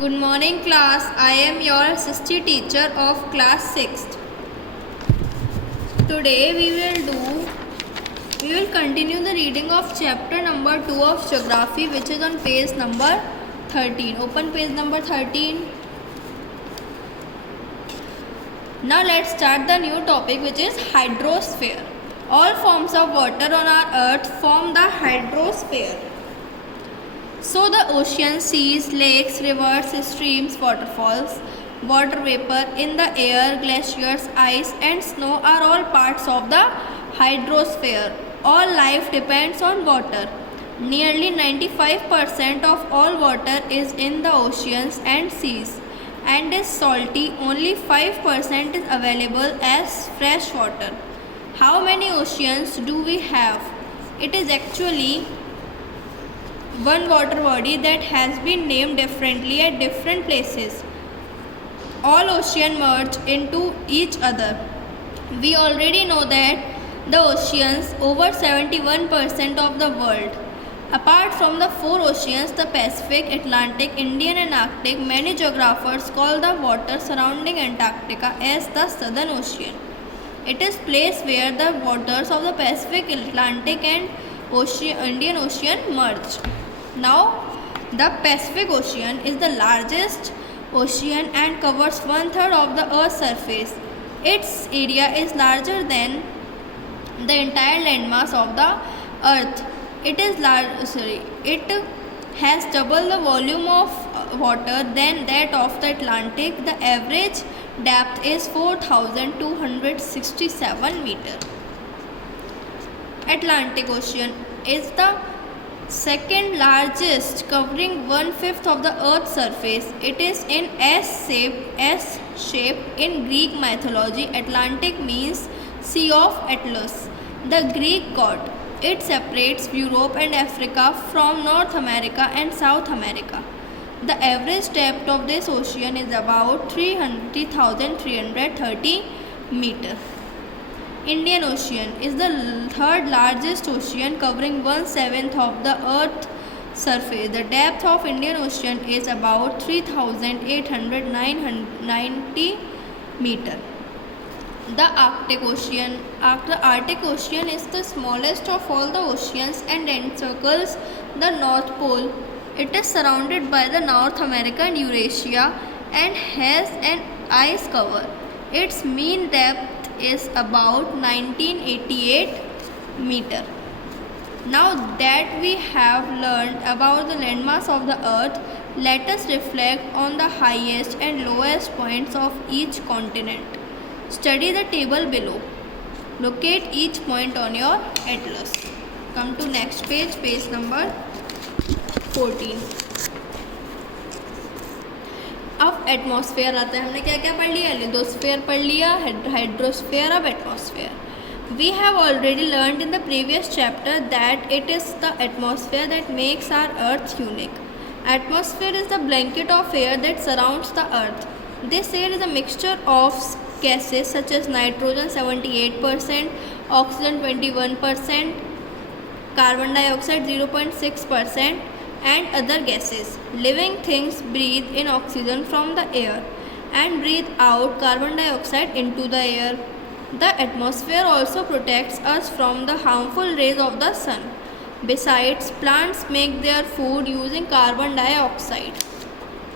Good morning class. I am your assistant teacher of class 6th. Today we will continue the reading of chapter number 2 of geography, which is on page number 13. Open page number 13. Now let's start the new topic, which is hydrosphere. All forms of water on our earth form the hydrosphere. So the oceans, seas, lakes, rivers, streams, waterfalls, water vapor in the air, glaciers, ice and snow are all parts of the hydrosphere. All life depends on water. Nearly 95% of all water is in the oceans and seas and is salty. Only 5% is available as fresh water. How many oceans do we have? It is actually one water body that has been named differently at different places. All oceans merge into each other. We already know that the oceans over 71% of the world. Apart from the four oceans, the Pacific, Atlantic, Indian and Arctic, many geographers call the water surrounding Antarctica as the Southern Ocean. It is place where the waters of the Pacific, Atlantic and Indian Ocean merge. Now, the Pacific Ocean is the largest ocean and covers 1/3 of the Earth's surface. Its area is larger than the entire landmass of the Earth. It has double the volume of water than that of the Atlantic. The average depth is 4,267 meters. Atlantic Ocean is the second largest, covering 1/5 of the Earth's surface. It is in S shape. In Greek mythology, Atlantic means Sea of Atlas, the Greek god. It separates Europe and Africa from North America and South America. The average depth of this ocean is about 3,330 meters. Indian Ocean is the third largest ocean, covering 1/7 of the Earth's surface. The depth of Indian Ocean is about 3,890 meters. The Arctic Ocean. The Arctic Ocean is the smallest of all the oceans and encircles the North Pole. It is surrounded by the North America and Eurasia and has an ice cover. Its mean depth is about 1988 meters. Now that we have learned about the landmass of the earth, let us reflect on the highest and lowest points of each continent. Study the table below. Locate each point on your atlas. Come to next page, page number 14. अब atmosphere आता है. हमने क्या क्या पढ़ लिया? Lithosphere पढ़ लिया, हाइड्रोस्फेयर, अब atmosphere. We have already learned in the previous chapter that it is the atmosphere that makes our earth unique. Atmosphere is the blanket of air that surrounds the earth. This air is a mixture of gases such as nitrogen 78%, oxygen 21%, carbon dioxide 0.6%, and other gases. Living things breathe in oxygen from the air and breathe out carbon dioxide into the air. The atmosphere also protects us from the harmful rays of the sun. Besides, plants make their food using carbon dioxide.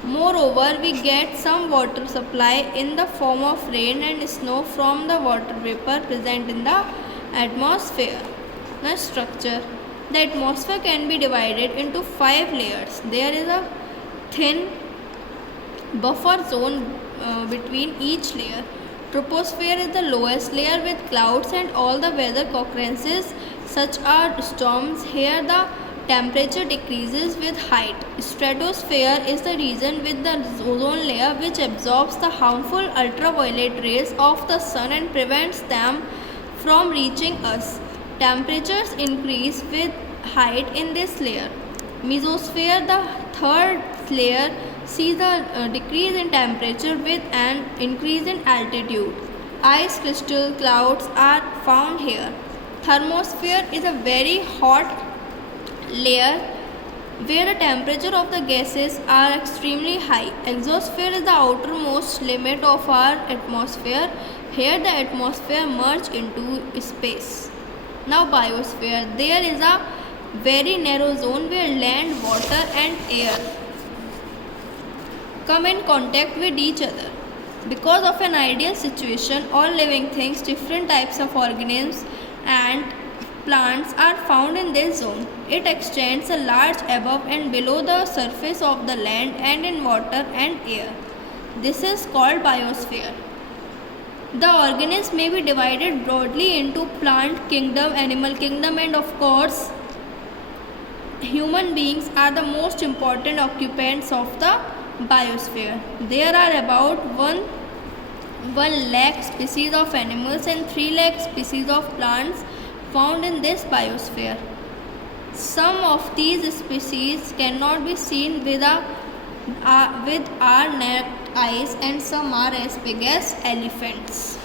Moreover, we get some water supply in the form of rain and snow from the water vapor present in the atmosphere. The structure. The atmosphere can be divided into 5 layers. There is a thin buffer zone between each layer. Troposphere is the lowest layer with clouds and all the weather occurrences such as storms. Here the temperature decreases with height. Stratosphere is the region with the ozone layer which absorbs the harmful ultraviolet rays of the sun and prevents them from reaching us. Temperatures increase with height in this layer. Mesosphere, the third layer, sees the decrease in temperature with an increase in altitude. Ice crystal clouds are found here. Thermosphere is a very hot layer where the temperature of the gases are extremely high. Exosphere is the outermost limit of our atmosphere. Here the atmosphere merges into space. Now biosphere. There is a very narrow zone where land, water and air come in contact with each other. Because of an ideal situation, all living things, different types of organisms and plants are found in this zone. It extends a large above and below the surface of the land and in water and air. This is called biosphere. The organisms may be divided broadly into plant kingdom, animal kingdom and of course human beings are the most important occupants of the biosphere. There are about 1 lakh species of animals and 3 lakh species of plants found in this biosphere. Some of these species cannot be seen with our naked eyes and some are as big as elephants.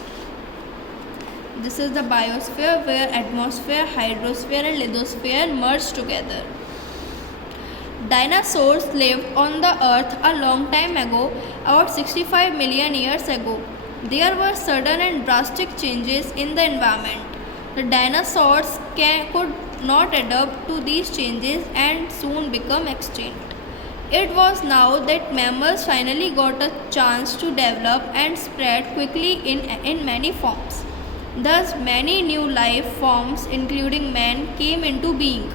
This is the biosphere where atmosphere, hydrosphere and lithosphere merge together. Dinosaurs lived on the earth a long time ago, about 65 million years ago. There were sudden and drastic changes in the environment. The dinosaurs could not adapt to these changes and soon become extinct. It was now that mammals finally got a chance to develop and spread quickly in many forms. Thus, many new life forms, including man, came into being.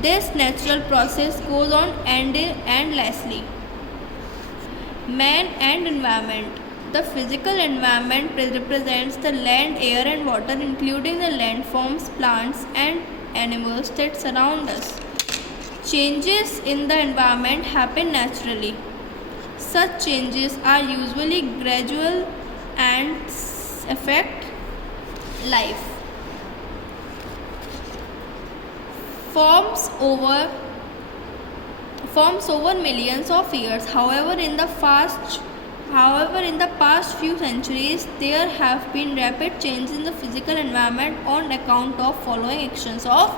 This natural process goes on endlessly. Man and environment. The physical environment represents the land, air and water, including the landforms, plants and animals that surround us. Changes in the environment happen naturally. Such changes are usually gradual and affect life. Forms over millions of years. However, in the past few centuries, there have been rapid changes in the physical environment on account of following actions of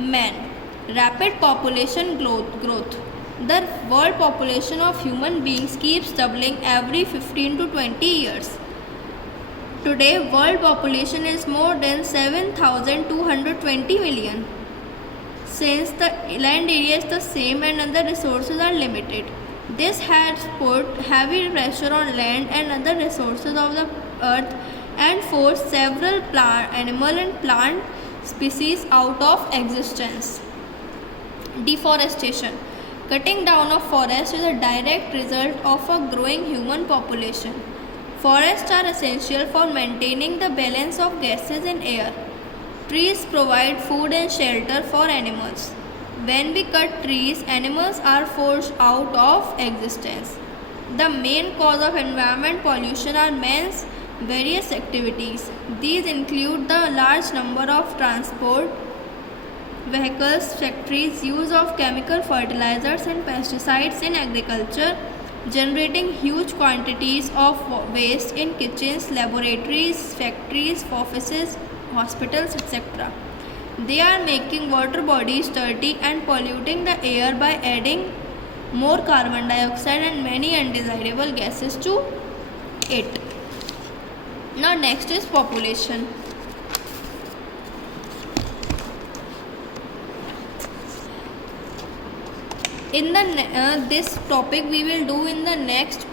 man. Rapid population growth. The world population of human beings keeps doubling every 15 to 20 years. Today, world population is more than 7,220 million. Since the land area is the same and other resources are limited, this has put heavy pressure on land and other resources of the earth and forced several animal and plant species out of existence. Deforestation. Cutting down of forests is a direct result of a growing human population. Forests are essential for maintaining the balance of gases in air. Trees provide food and shelter for animals. When we cut trees, animals are forced out of existence. The main cause of environment pollution are man's various activities. These include the large number of transport vehicles, factories, use of chemical fertilizers and pesticides in agriculture, generating huge quantities of waste in kitchens, laboratories, factories, offices, hospitals, etc. They are making water bodies dirty and polluting the air by adding more carbon dioxide and many undesirable gases to it. Now next is population. In this topic we will do in the next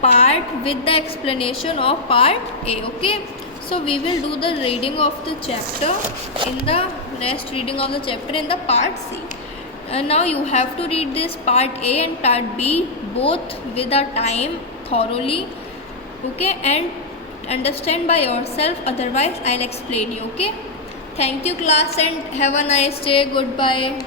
part with the explanation of part A. Okay. So we will do the reading of the chapter in the rest reading of the chapter in the part C. Now you have to read this part A and part B both with a time thoroughly, okay, and understand by yourself, otherwise I'll explain you. Okay. Thank you class and have a nice day. Goodbye.